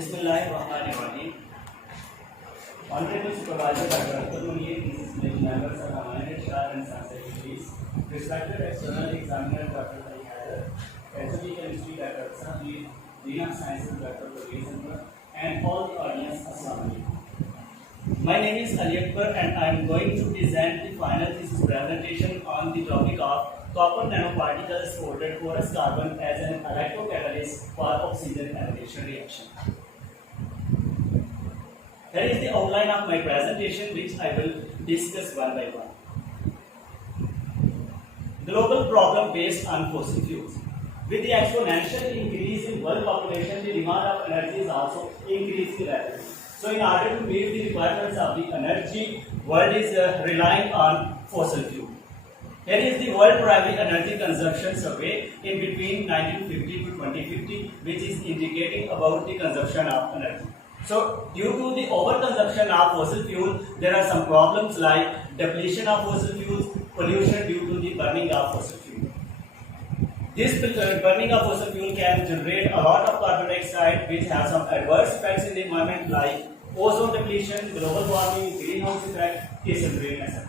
Bismillahirrahmanirrahim. Honorable Supervisor Dr. Akhtar Munir, Mrs. members of the Honorable Shah and Science Secretaries, respected external examiner Dr. Ali Haider, HOD Chemistry Dr. Sahib, Dean of Sciences Dr. Parvez Anwar, and all the audience, Assalamu alaikum. My name is Ali Akbar and I am going to present the final thesis presentation on the topic of copper nanoparticles coated porous carbon as an electrocatalyst for oxygen elevation reaction. Here is the outline of my presentation, which I will discuss one by one. Global problem based on fossil fuels. With the exponential increase in world population, the demand of energy is also increasing rapidly. So, in order to meet the requirements of the energy, world is relying on fossil fuel. Here is the World Primary Energy Consumption Survey in between 1950 to 2050, which is indicating about the consumption of energy. So, due to the overconsumption of fossil fuel, there are some problems like depletion of fossil fuels, pollution due to the burning of fossil fuel. This burning of fossil fuel can generate a lot of carbon dioxide, which has some adverse effects in the environment like ozone depletion, global warming, greenhouse effect, acid rain, etc.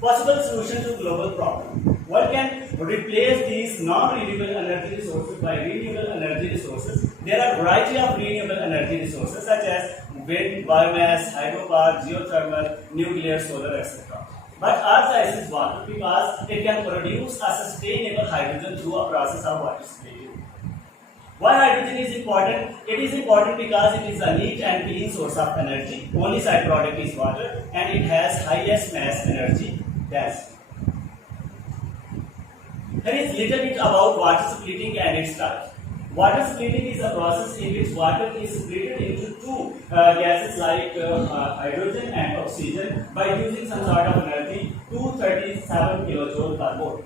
Possible solution to global problem. One can replace these non-renewable energy resources by renewable energy resources. There are a variety of renewable energy resources such as wind, biomass, hydropower, geothermal, nuclear, solar, etc. But our choice is water because it can produce a sustainable hydrogen through a process of water splitting. Why hydrogen is important? It is important because it is a neat and clean source of energy. Only side product is water and it has highest mass energy. Yes. There is little bit about water splitting and its types. Water splitting is a process in which water is split into two gases like hydrogen and oxygen by using some sort of energy, 237 kilojoule per mole.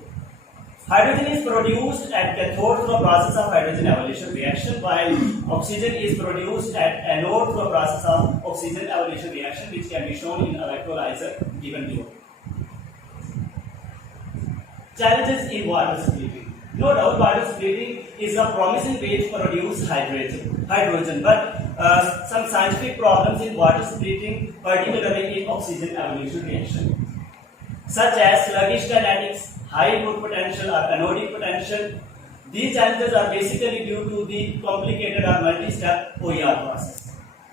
Hydrogen is produced at cathode through a process of hydrogen evolution reaction, while oxygen is produced at anode through a process of oxygen evolution reaction, which can be shown in electrolyzer given below. Challenges in water splitting. No doubt water splitting is a promising way to produce hydrogen, but some scientific problems in water splitting, particularly in oxygen evolution reaction, such as sluggish kinetics, high input potential or anodic potential. These challenges are basically due to the complicated or multi-step OER process.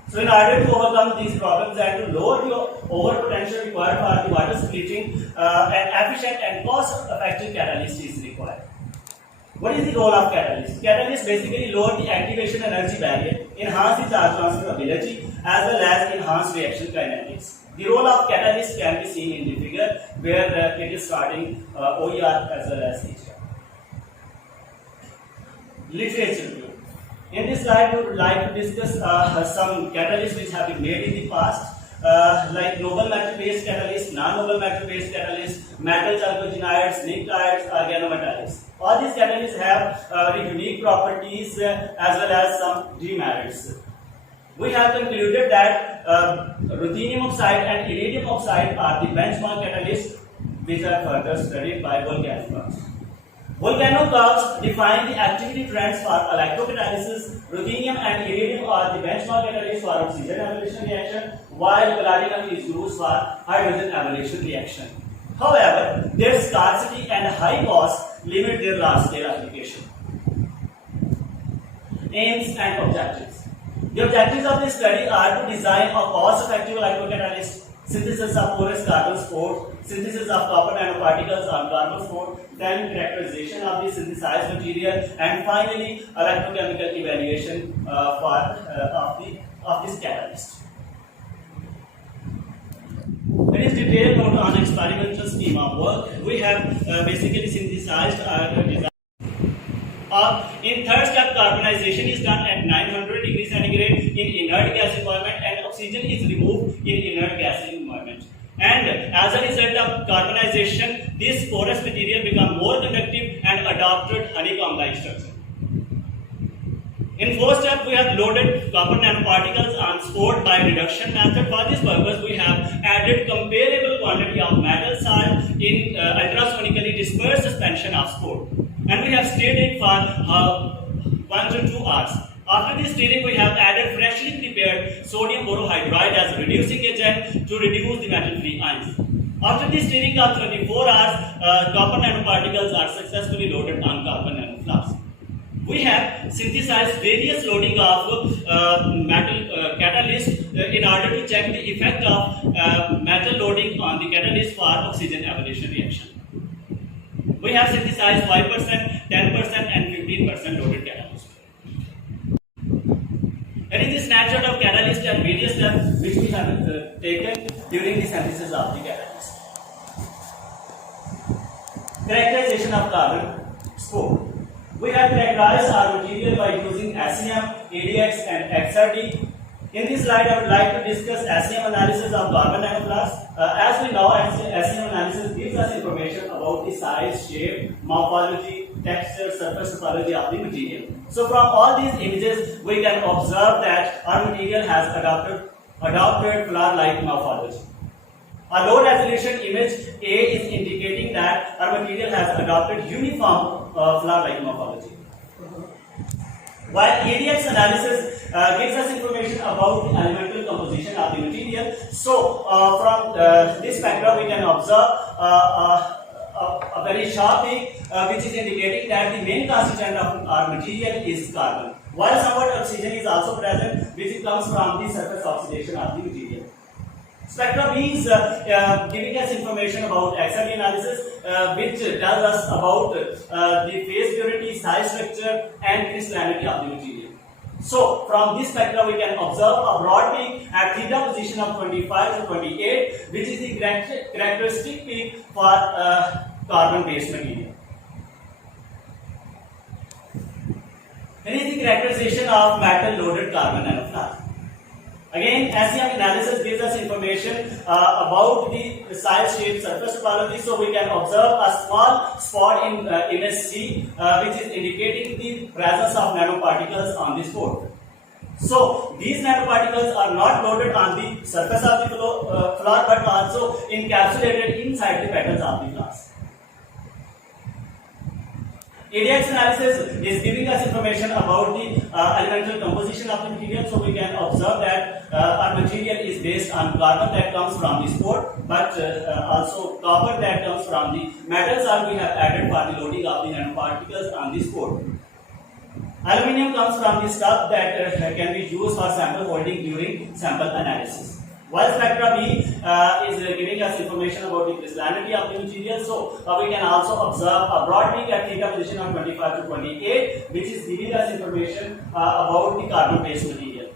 So, in order to overcome these problems and to lower the over potential required for the water splitting, an efficient and cost-effective catalyst is required. What is the role of catalyst? Catalyst basically lower the activation energy barrier, enhance the charge transfer ability, as well as enhance reaction kinetics. The role of catalyst can be seen in the figure where it is starting OER as well as HER. Literature. In this slide, we would like to discuss some catalysts which have been made in the past, like noble metal-based catalysts, non-noble metal-based catalysts, metals, alkogenides, nuclides, organometallics. All these catalysts have unique properties as well as some demerits. We have concluded that ruthenium oxide and iridium oxide are the benchmark catalysts which are further studied by volcanic rocks. Volcano curves define the activity trends for electrocatalysis. Ruthenium and iridium are the benchmark catalysts for oxygen evolution reaction, while palladium is used for hydrogen evolution reaction. However, their scarcity and high cost limit their large-scale application. Aims and objectives. The objectives of this study are to design a cost-effective electrocatalyst, synthesis of porous carbon sport, synthesis of copper nanoparticles on carbon sport, then characterization of the synthesized material, and finally electrochemical evaluation of this catalyst. There is detailed note on experimental scheme of work. We have basically synthesized designed. In third step, carbonization is done at 900 degrees centigrade in inert gas environment, and oxygen is removed in inert gas environment. And as a result of carbonization, this porous material become more conductive and adopted honeycomb-like structure. In fourth step, we have loaded copper nanoparticles on sport by reduction method. For this purpose, we have added comparable quantity of metal salt in ultrasonically dispersed suspension of sport. And we have stated for 1 to 2 hours. After this stirring, we have added freshly prepared sodium borohydride as a reducing agent to reduce the metal-free ions. After this stirring of 24 hours, copper nanoparticles are successfully loaded on carbon nanoflasks. We have synthesized various loading of metal catalyst in order to check the effect of metal loading on the catalyst for oxygen evolution reaction. We have synthesized 5%, 10% and 15% loaded catalyst. Here is the snapshot of catalyst and various steps which we have taken during the synthesis of the catalyst. Characterization of carbon score. We have characterized our material by using SEM, ADX and XRD. In this slide, I would like to discuss SEM analysis of carbon nanoflasks. As we know, SEM analysis gives us information about the size, shape, morphology, texture, surface topology of the material. So from all these images, we can observe that our material has adopted flower-like morphology. A low resolution image A is indicating that our material has adopted uniform flower-like morphology. While ADX analysis gives us information about the elemental composition of the material, so from this spectra we can observe a very sharp peak which is indicating that the main constituent of our material is carbon, while somewhat oxygen is also present, which comes from the surface oxidation of the material. Spectra B is giving us information about XRD analysis, which tells us about the phase purity, size, structure, and crystallinity of the material. So, from this spectra, we can observe a broad peak at theta position of 25 to 28, which is the characteristic peak for carbon-based material. Here is the characterization of metal-loaded carbon nanoflask. Again, SEM analysis gives us information about the size, shape, surface topology. So we can observe a small spot in image C, which is indicating the presence of nanoparticles on this board. So these nanoparticles are not loaded on the surface of the flower, but also encapsulated inside the petals of the flowers. ADX analysis is giving us information about the elemental composition of the material, so we can observe that our material is based on carbon that comes from the spore, but also copper that comes from the metals that we have added for the loading of the nanoparticles on the spore. Aluminium comes from the stuff that can be used for sample holding during sample analysis. While spectra B is giving us information about the crystallinity of the material, so we can also observe a broad peak at theta position of 25 to 28, which is giving us information about the carbon-based material.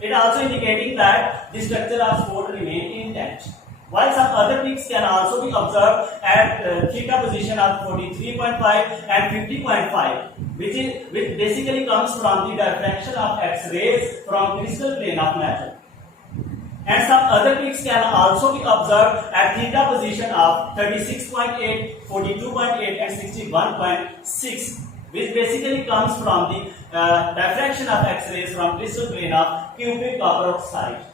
It also indicating that the structure of spore remain intact. While some other peaks can also be observed at theta position of 43.5 and 50.5, which basically comes from the diffraction of X-rays from crystal plane of metal. And some other peaks can also be observed at theta position of 36.8, 42.8 and 61.6, which basically comes from the diffraction of X-rays from crystal plane of cubic copper oxide.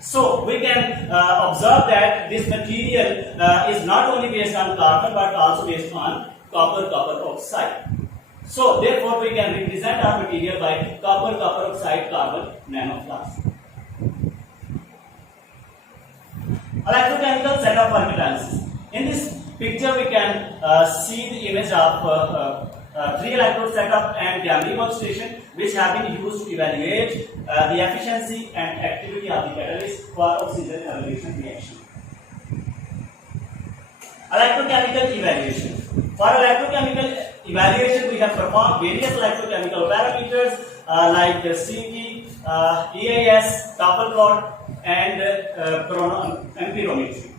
So we can observe that this material is not only based on carbon but also based on copper oxide. So therefore we can represent our material by copper oxide carbon nanoflask. Electrochemical setup for catalysis. In this picture, we can see the image of 3 electrode setup and Gamma demonstration, which have been used to evaluate the efficiency and activity of the catalyst for oxygen evolution reaction. Electrochemical evaluation. For electrochemical evaluation, we have performed various electrochemical parameters like CT, EIS, Doppler plot, and pyrometry.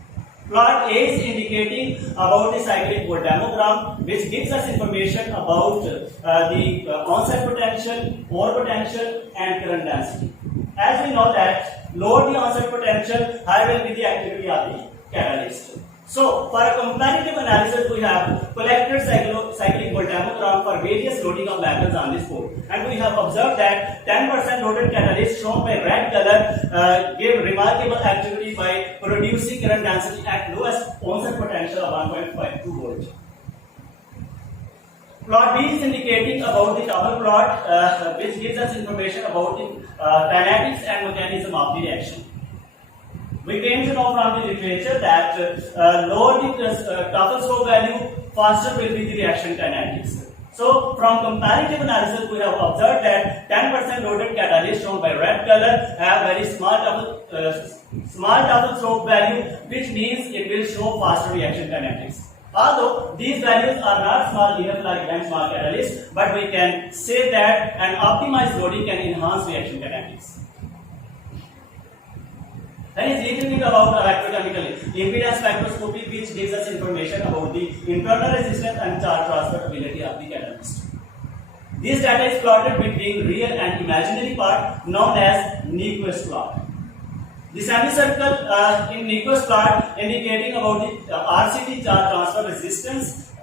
Plot A is indicating about the cyclic voltammogram, which gives us information about the onset potential, ore potential, and current density. As we know that lower the onset potential, higher will be the activity of the catalyst. So, for a comparative analysis, we have collected cyclic voltammogram for various loading of metals on this board, and we have observed that 10% loaded catalyst shown by red color give remarkable activity by producing current density at lowest onset potential of 1.52 volt. Plot B is indicating about the double plot, which gives us information about the kinetics and mechanism of the reaction. We came to know from the literature that lower the Tafel slope value, faster will be the reaction kinetics. So, from comparative analysis, we have observed that 10% loaded catalyst shown by red color have very small Tafel slope value, which means it will show faster reaction kinetics. Although these values are not small enough like benchmark catalyst, but we can say that an optimized loading can enhance reaction kinetics. Then is little about electrochemical impedance spectroscopy, which gives us information about the internal resistance and charge transfer ability of the catalyst. This data is plotted between real and imaginary part known as Nyquist plot. The semicircle in Nyquist plot indicating about the RCT charge transfer resistance,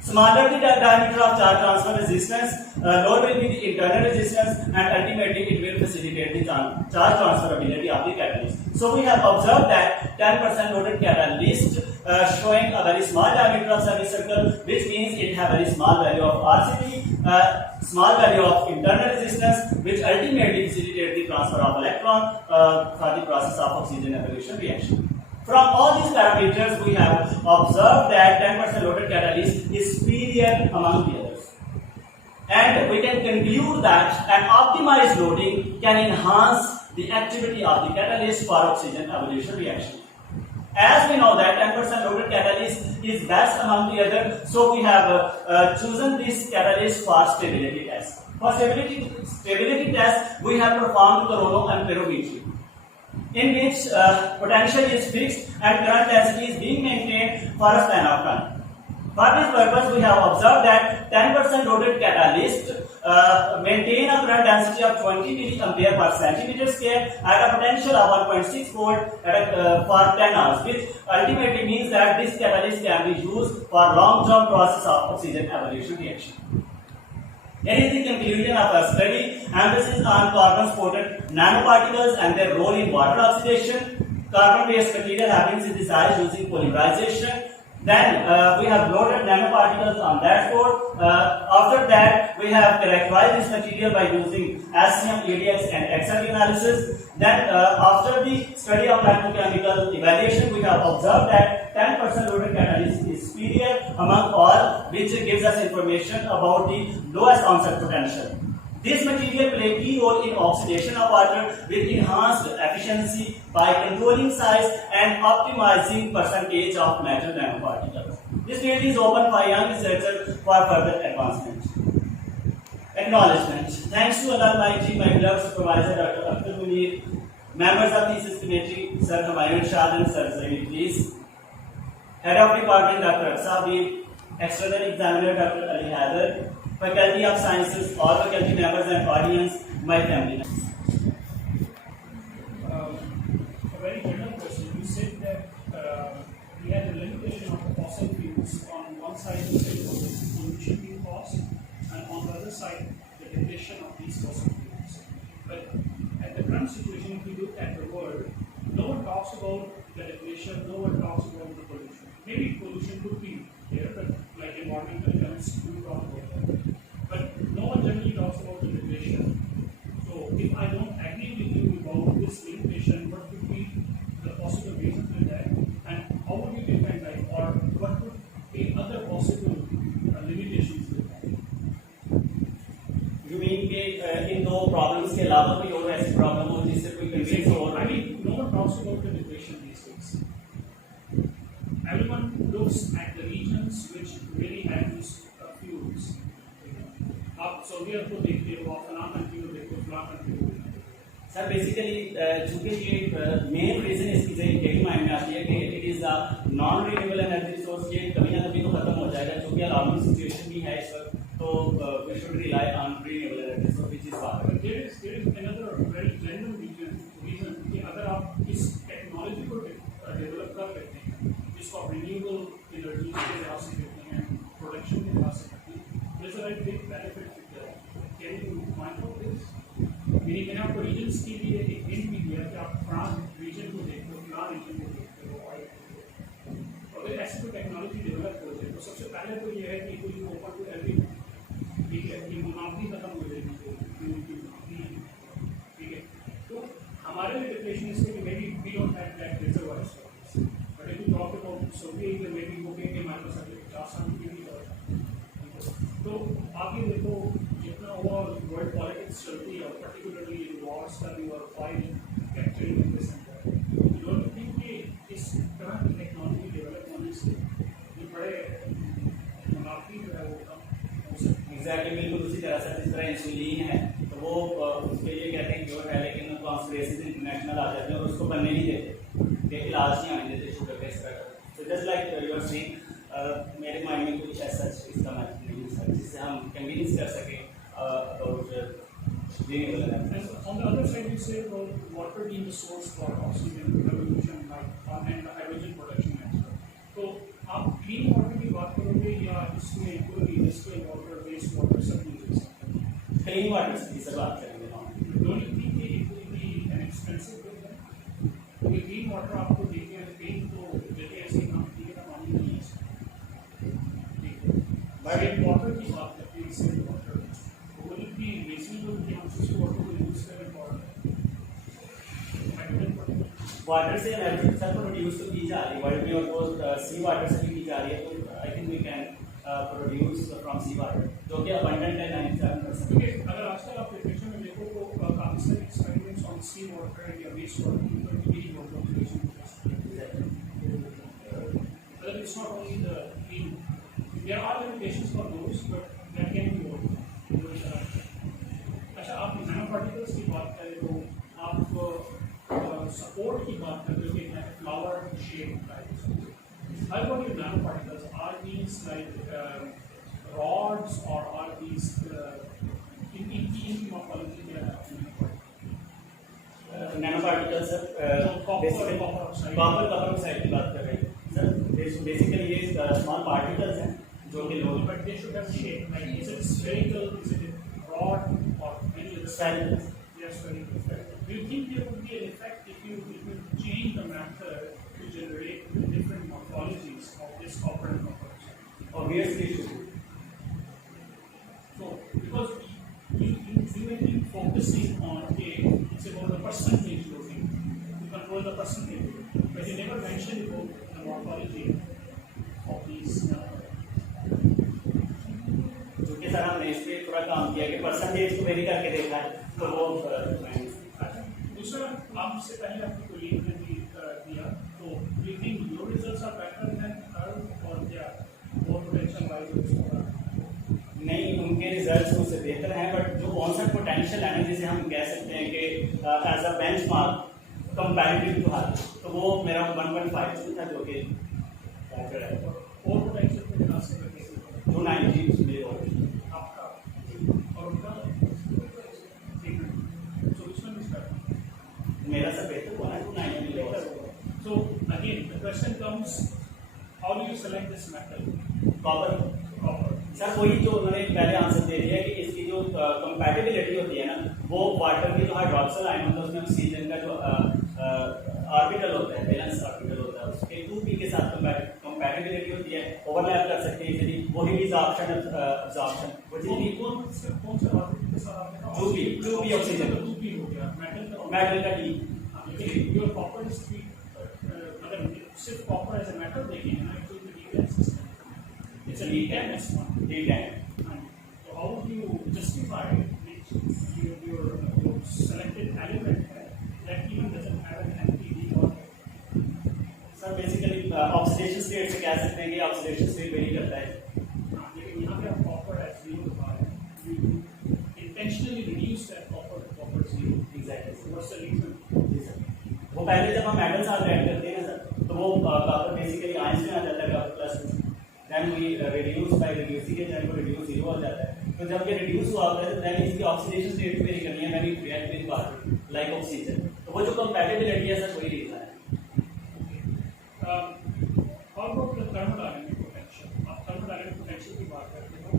smaller the diameter of charge transfer resistance, lower will be the internal resistance, and ultimately it will facilitate the charge transferability of the catalyst. So we have observed that 10% loaded catalyst showing a very small diameter of semicircle, which means it has very small value of RCT, small value of internal resistance, which ultimately facilitate the transfer of electron for the process of oxygen evolution reaction. From all these parameters, we have observed that 10% loaded catalyst is superior among the others. And we can conclude that an optimized loading can enhance the activity of the catalyst for oxygen evolution reaction. As we know that 10% loaded catalyst is best among the others, so we have chosen this catalyst for stability test. For stability test, we have performed coronamperimetry, in which potential is fixed and current density is being maintained for a span of time. For this purpose, we have observed that 10% loaded catalyst maintain a current density of 20 milliampere per centimeter square at a potential of 1.6 volt for 10 hours, which ultimately means that this catalyst can be used for long-term process of oxygen evolution reaction. Here is the conclusion of our study. Emphasis on carbon-supported nanoparticles and their role in water oxidation. Carbon-based material have been synthesized using polymerization. Then we have loaded nanoparticles on dashboard. After that, we have characterized this material by using SCM, ADX, and XRD analysis. Then, after the study of electrochemical evaluation, we have observed that 10% loaded catalyst is superior among all, which gives us information about the lowest onset potential. This material play a key role in oxidation of water with enhanced efficiency by controlling size and optimizing percentage of metal nanoparticles. This field is open for young researchers for further advancement. Acknowledgement. Thanks to Allah Almighty, my beloved supervisor Dr. Akhtar Munir, members of thesis committee, Sir Humayun Shah and Sir Zaid Idris, Head of Department Dr. Sabir, External Examiner Dr. Ali Haider, Faculty of Sciences, all faculty members and audience, my family members. A very general question. You said that we had a limitation of the fossil fuels. On one side, you said was the pollution being caused, and on the other side, the depletion of these fossil fuels. But at the current situation, if we look at the world, no one talks about the depletion, no one talks about the pollution. Maybe pollution could be there, but like environmental chemists do talk about that. But no one generally talks about the depletion. So if I don't agree with you about this limitation, what could be the possible reasons for that? And how would you define that? Or what could be other possible limitations with that? You mean कि इन दो problems के अलावा कोई और ऐसी problem हो जिससे कोई कंफ्लिक्ट हो? I mean, no one talks about the depletion these days. Everyone looks at the regions which really have these fuels. आप सऊदीया को देखते हो, आप फलां कंट्री को देखते हो, फलां कंट्री को देखते हो. सर बेसिकली चूंकि ये मेन रीजन इसकी यही माइंड में आती है कि it is a non renewable energy resource, ये कभी ना कभी तो खत्म हो जाएगा, जो कि अलार्मिंग सिचुएशन भी है इस वक्त. तो we should rely on renewable energy resource which is water. There is another very general reason कि अगर आप इस टेक्नोलॉजी को डेवलप कर लेते हैं, जिसको आप रिन्यूएबल एनर्जी के लिहाज से देखते हैं, प्रोडक्शन के लिहाज से देखते हैं, there's a very big benefit with that. Can you point out this? मैंने मैंने आपको रीजन्स के लिए एक हिंट भी दिया कि आप फ्रांस रीजन को देखते हो, फिलहाल रीजन को देखते हो, और अगर ऐसी कोई टेक्नोलॉजी डेवलप हो जाए तो सबसे पहले तो ये है कि कोई ओपन नौकरी खत्म हो जाएगी तो उनकी नौकरी, ठीक है। तो हमारे लिए डिप्रेशन इसलिए कि maybe we don't have that reservoirs for this. But if you talk about Soviet Union, maybe वो कहेंगे हमारे पास अगले 50 साल की भी दौर है। तो आप ये देखो जितना ओवरऑल वर्ल्ड पॉलिटिक्स चलती है और पर्टिकुलरली वॉर्स का भी और file capturing in this centre, don't you think कि इस तरह की टेक्नोलॉजी डेवलप होने से ये बड़े मुनाफी जो है वो कम हो सकती है? एग्जैक्टली, बिल्कुल उसी तरह से जिस तरह इंसुलिन है तो वो उसके लिए कहते हैं क्योर है, लेकिन कॉन्स्पिरेसीज इंटरनेशनल आ जाते हैं और उसको बनने नहीं देते, कि इलाज नहीं आने देते शुगर का इसका। तो just like you are saying, मेरे माइंड में कुछ ऐसा इसका मैसेज नहीं है सर जिससे हम कन्विंस कर सकें about renewable energy. And on the other side, you say about water being the source for oxygen revolution, like and the hydrogen production as well. तो आप clean water की बात करोगे या इसमें कोई industrial water, waste water सब use कर सकते हैं? क्लीन वाटर की सर बात करेंगे हम। Don't you think it will be an expensive program? क्योंकि clean water आपको देते हैं कहीं तो देते हैं ऐसे काम किए ना पानी नहीं है। But water की बात करते हैं इससे water, will it be reasonable कि हम उस water को use करें for hydrogen production? वाटर से एनर्जी सर प्रोड्यूस तो की जा रही है वर्ल्ड में, और वो सी वाटर से भी की जा रही है, तो I think we can produce from sea water जो कि अबंडेंट है 97%। क्योंकि अगर आजकल आप लिटरेचर में देखो तो काफी सारे एक्सपेरिमेंट्स ऑन सी वाटर या वेस्ट वाटर की water production, it's not only the clean. There are limitations for those, but there can be more. अच्छा, आप नैनो पार्टिकल्स की बात करें तो आप सपोर्ट की बात करते हो कि flower shape types. How about your nano particles? Are these like rods or are these in morphology क्या है? Nano particle sir copper oxide की बात कर रहे हैं सर। बेसिकली ये स्मॉल पार्टिकल्स हैं जो कि लोग but they should have shape. Like is it spherical? Is it rod or any other? Spherical. Yes, spherical. Do you think there would be an effect if you change the method to generate different morphologies of this copper and copper oxide? obviously So, because you may be focusing on, okay, it's about the percentage loading, to control the percentage, but you never mentioned about the morphology of these. क्योंकि sir हमने इस पे थोड़ा काम किया कि percentage को very करके देखा है, तो वो दूसरा, आपसे पहले आपकी कोलीग ने भी दिया, तो you think your results are better than her or क्या more potential wise होगा? नहीं, उनके रिजल्ट्स मुझसे बेहतर हैं, बट जो ऑनसेट पोटेंशियल है ना, जिसे हम कह सकते हैं कि as a benchmark comparative to her, तो वो मेरा 1.5 था जो कि बेहतर है। और पोटेंशियल के लिहाज से 290 मेरे और आपका और उनका ठीक है, so which one is better? मेरा सब बेहतर हुआ है 290 मेरे और। So again the question comes, how do you select this metal? Copper sir वही जो उन्होंने पहले आंसर दे दिया कि इसकी जो कंपैटिबिलिटी होती है ना, वो वाटर की जो हाइड्रोक्सिल आयन होता है उसमें ऑक्सीजन का जो ऑर्बिटल होता है, बैलेंस ऑर्बिटल होता है, उसके 2p के साथ कंपैटिबिलिटी होती है, ओवरलैप कर सकते हैं इजीली, वही एब्जॉर्प्शन वो जितनी कौन से ऑर्बिटल के साथ आपने कहा 2p ऑक्सीजन 2p हो गया, मेटल का d। योर कॉपर इज अगर सिर्फ कॉपर एज अ मेटल देखेंगे ना, it will be D10 system, it's a D10 D10। So how do you justify which your selected element that even doesn't have an NPD or? Sir basically oxidation state से कह सकते हैं कि oxidation state very करता है, लेकिन यहाँ पे आप कॉपर एज 0 बता रहे हैं, you intentionally reduce that copper to copper 0. Exactly. What's the reason? जी सर, वो पहले जब हम मेटल साथ ऐड करते हैं ना सर, तो वो कॉपर बेसिकली आयंस में आ जाता है copper plus, then we reduce by reducing it, then वो रिड्यूस 0 हो जाता है। तो जब ये रिड्यूस हुआ होता है तो देन इसकी ऑक्सीडेशन स्टेट वेरी करनी है, when it react with water like oxygen, तो वो जो कंपैटिबिलिटी है सर वही रीजन है। How about the thermodynamic potential? आप thermodynamic potential की बात करते हो,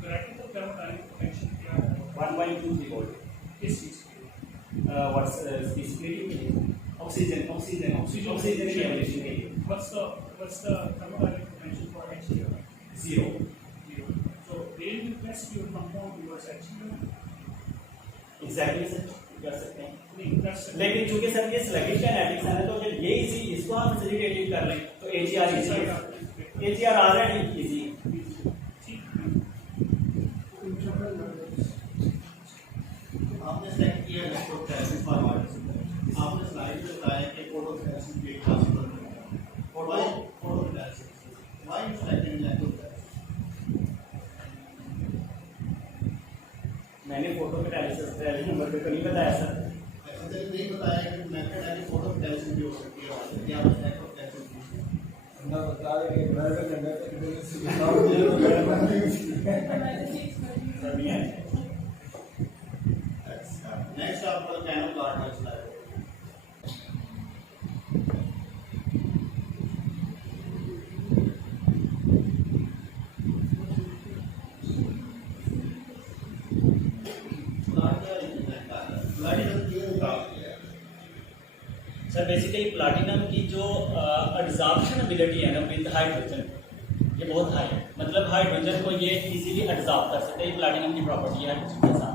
theoretical thermodynamic potential क्या है? 1.23 वोल्ट। किस चीज़ के लिए? व्हाट्स स्पेसिफिकली ऑक्सीजन की एवोल्यूशन के लिए। What's the thermodynamic potential for H2? 0। So when you test your compound, you towards action. Exactly sir कर सकते हैं, नहीं, that's लेकिन चूंकि सर ये स्लगिश काइनेटिक्स है ना, तो अगर ये इजी इसको हम फैसिलिटेटिव कर लें तो एजीआर इजी है, एजीआर ऑलरेडी इजी। आपने सेलेक्ट किया इलेक्ट्रोफोरेसिस फॉर वाटर, आपने स्लाइड में बताया कि फोटोफोरेसिस के क्लास पर फोटोफोरेसिस व्हाई यू सेलेक्टेड इलेक्ट्रोफोरेसिस? मैंने फोटो के डायलिसिस नंबर पे तो नहीं बताया सर। ऐसे नहीं बताया कि मेथड है कि फोटोफोरेसिस भी हो सकती है, और क्या आप इलेक्ट्रोफोरेसिस ना बता रहे कि घर का अंदर तक बिजनेस से सर ये नेक्स्ट आपका कैनो प्लॉट का स्लाइड। सर बेसिकली प्लैटिनम की जो एब्जॉर्प्शन एबिलिटी है ना विद हाइड्रोजन, ये बहुत हाई है। मतलब हाइड्रोजन को ये इजीली एब्जॉर्ब कर सकते हैं, ये प्लैटिनम की प्रॉपर्टी है हाइड्रोजन के साथ।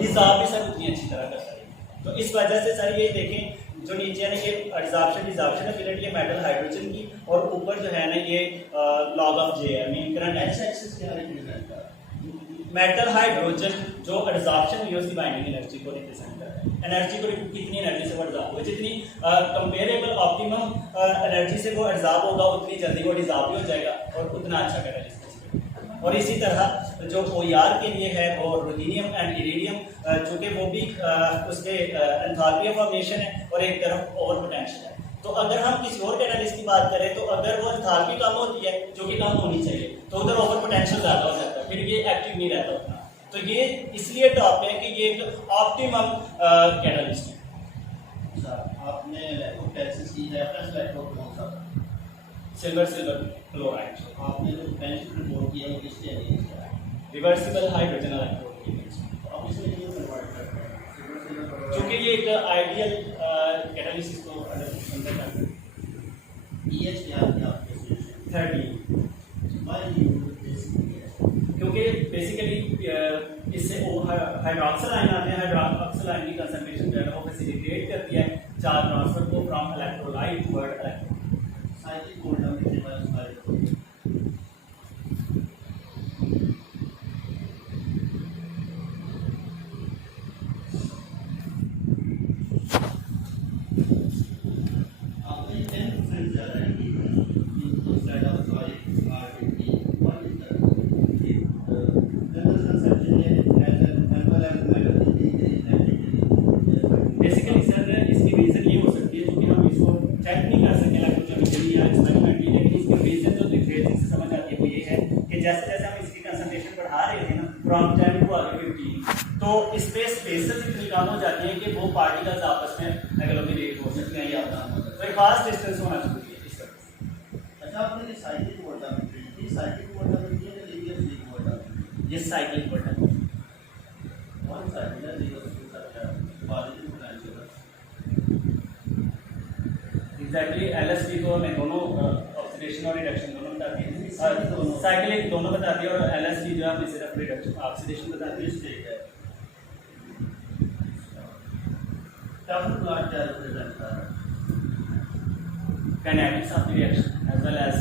रिजॉर्ब भी सर उतनी अच्छी तरह कर सकते। तो इस वजह से सर ये देखें जो नीचे है ना, ये एब्जॉर्प्शन एबिलिटी है मेटल हाइड्रोजन की, और ऊपर जो है ना ये लॉग ऑफ जे है, मीन करंट एक्स एक्सिस क्या रिप्रेजेंट करता है? मेटल हाइड्रोजन जो एब्जॉर्प्शन हुई है उसकी बाइंडिंग एनर्जी को रिप्रेजेंट करता है। एनर्जी को कितनी एनर्जी से वो एब्जॉर्ब होगा, जितनी कंपेरेबल ऑप्टिमम एनर्जी से वो एब्जॉर्ब होगा उतनी जल्दी वो डिजॉल्व भी हो जाएगा और उतना अच्छा कैटालिसिस। और इसी तरह जो OER के लिए है वो रुथेनियम एंड इरिडियम, चूँकि वो भी उसके एंथैल्पी ऑफ फॉर्मेशन है और एक तरफ ओवर पोटेंशियल है। तो अगर हम किसी और कैटालिस्ट की बात करें तो अगर वो एंथैल्पी कम होती है, जो कि कम होनी चाहिए, तो उधर ओवर पोटेंशियल ज़्यादा हो जाता है, फिर ये एक्टिव नहीं रहता उतना। तो ये इसलिए टॉप है कि ये एक ऑप्टिमम कैटालिस्ट है। सर आपने इलेक्ट्रोफोरेसिस की रेफरेंस इलेक्ट्रोड कौन सा? सिल्वर क्लोराइड, आपने जो पोटेंशियल रिपोर्ट किया वो किसके अगेंस्ट है? Reversible hydrogen electrode. आप इसे क्यों कन्वर्ट करते हैं? क्योंकि ये एक आइडियल कैटालिसिस को अंदर करता है। पीएच क्या है आपके solution? 30, why you this pH? क्योंकि बेसिकली इससे हाइड्रोक्सिल आयन आते हैं, हाइड्रोक्सिल आयन की कंसंट्रेशन जो है वो फैसिलिटेट करती है चार्ज ट्रांसफर को from electrolyte toward electrode. Cyclic मोल्डम के बारे में बताइए। आपने 10% ज़्यादा है कि inside of soil R20 what is that? Basically sir इसकी रीजन ये हो सकती है, क्योंकि हम इसको चेक नहीं कर सकते इलेक्ट्रोकेमिकली या एक्सपेरिमेंटली, लेकिन इसकी रीजन जो लिटरेचर से समझ आती है वो ये है कि जैसे जैसे हम इसकी कंसंट्रेशन बढ़ा रहे थे ना फ्रॉम 10 टू आगे 15, तो स्पेस स्पेसेस इतनी कम हो जाती है कि वो पार्टिकल्स आपस में एग्लोमेरेट हो सकते हैं या तो एक खास डिस्टेंस होना चाहिए इस तरह से। अच्छा आपने साइक्लिक मोल्डम की साइक्लिक मोल्डम की है लीनियर स्लिप मोल्डम? ये साइक्लिक मोल्डम वन साइड है लीनियर स्लिप का पॉजिटिव पोटेंशियल। एग्जैक्टली LSD तो हमें दोनों ऑक्सीडेशन और रिडक्शन दोनों बताती है, साइक्लिक दोनों बताती है, और LSD जो है हमें सिर्फ रिडक्शन ऑक्सीडेशन बताती है। ठीक है। टर्म प्लॉट क्या रिप्रेजेंट कर रहा है? Kinetics of the reaction as well as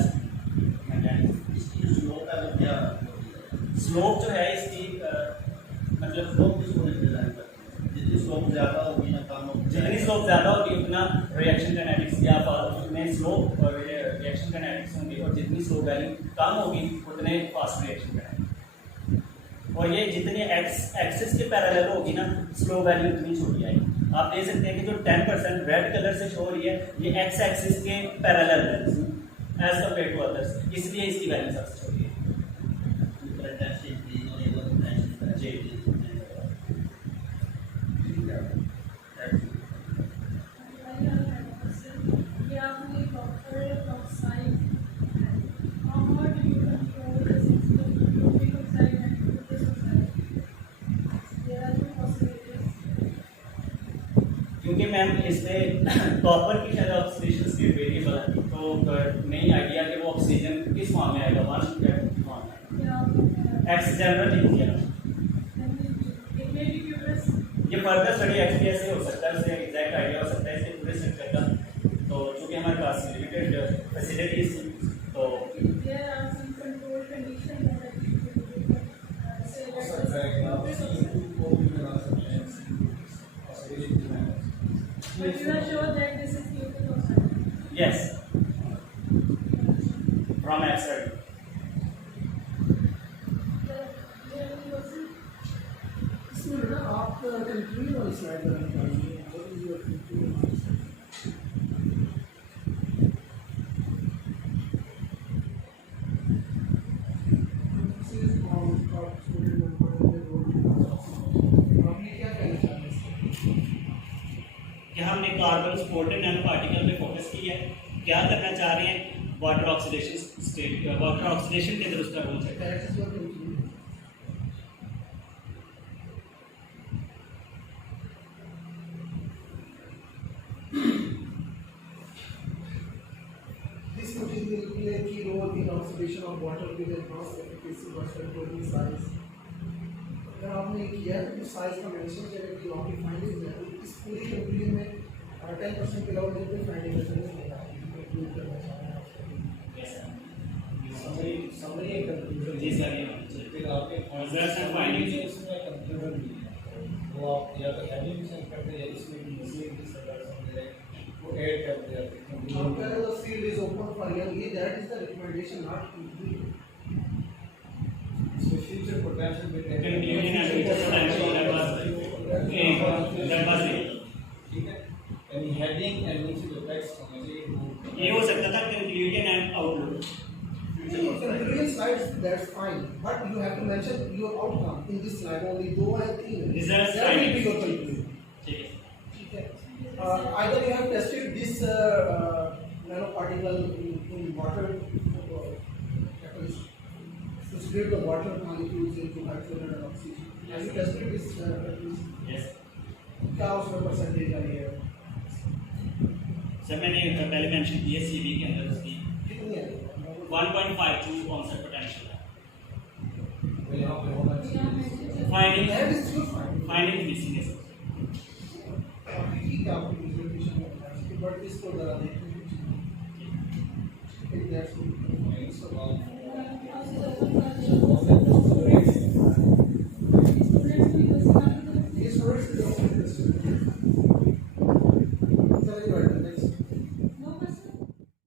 mechanics. इसकी स्लोप है वो क्या होती है? स्लोप जो है इसकी मतलब स्लोप किसको रिप्रेजेंट करती है? जितनी स्लोप ज़्यादा होगी ना कम होगी? जितनी स्लोप ज़्यादा होगी उतना रिएक्शन काइनेटिक्स या जितने स्लोप और रिएक्शन काइनेटिक्स होंगी, और जितनी स्लोप वैल्यू कम होगी उतने फास्ट रिएक्शन काइनेटिक्स। और ये जितने एक्सिस के पैरेलल होगी ना स्लो वैल्यू उतनी छोटी आएगी। आप देख सकते हैं कि जो 10% रेड कलर से शो हो रही है ये एक्स एक्सिस के पैरेलल है एज कम्पेयर टू अदर्स, इसलिए इसकी वैल्यू सबसे छोटी है। जी क्योंकि मैम इसमें कॉपर की शायद ऑक्सीडेशन स्टेट वेरिएबल है, तो नहीं आइडिया कि वो ऑक्सीजन किस फॉर्म में आएगा, 1 फॉर्म में। एक्स जनरल लिख दिया It may be curious. ये फर्दर स्टडी एक्सपीएस से हो सकता है, उससे एग्जैक्ट आइडिया हो सकता है इसके पूरे स्ट्रक्चर का। तो चूंकि हमारे पास लिमिटेड फैसिलिटीज तो There are some control conditions that are needed. Say हो like सकता है कि आप this. C2 को भी बना सकते हैं C में। But you are sure that this is Newton or something? Yes from exert इसमें ना आप कंक्लूजन वाली स्लाइड बनानी चाहिए। What is your conclusion? This is on top student number and the roll number. आपने क्या कहना चाहा इसमें? कि हमने कार्बन सपोर्टेड नैनो पार्टिकल पे फोकस किया है, क्या करना चाह रहे हैं, water oxidation state, water oxidation के अंदर उसका रोल है। That is your conclusion. This material will play a key role in oxidation of water with enhanced efficacy by controlling size. अगर आपने किया है तो साइज का मेंशन किया है कि आपकी फाइंडिंग है तो इस पूरी कंक्लूजन में 10% के अलावा कोई फाइंडिंग नहीं होगा कंक्लूड करना चाह रहे हैं समरी एक कंक्लूजन जी सर, ये फिर आपके Results and findings. इसमें कंक्लूजन भी है वो आप या तो एनिमेशन करते हैं या इसमें भी मशीन की सलाह समझ वो ऐड करते हैं Now, where the field is open for young age, that is the recommendation, not conclusion. इसमें फ्यूचर पोटेंशियल भी Conclusion and future potential that was it. ठीक है यानी हेडिंग एंड नीचे जो टेक्स्ट होना चाहिए वो ये हो सकता था conclusion and outlook. Conclusion slides, that's fine, but you have to mention your outcome in this slide only 2 and 3. Results That will be findings. your conclusion. ठीक है, ठीक है. Either you have tested this nanoparticle in water, to split the water molecules into hydrogen and oxygen. Have you tested this? Yes क्या उसमें percentage आई है? Sir मैंने पहले mention किया सीवी के अंदर उसकी कितनी है? 1.52 ऑनसेट पोटेंशियल है। तो यहाँ पे होना चाहिए finding That is your finding. Finding missing है सर। ठीक है, आपकी प्रेजेंटेशन में है, बट इसको जरा देखिए। That's good. सवाल Also,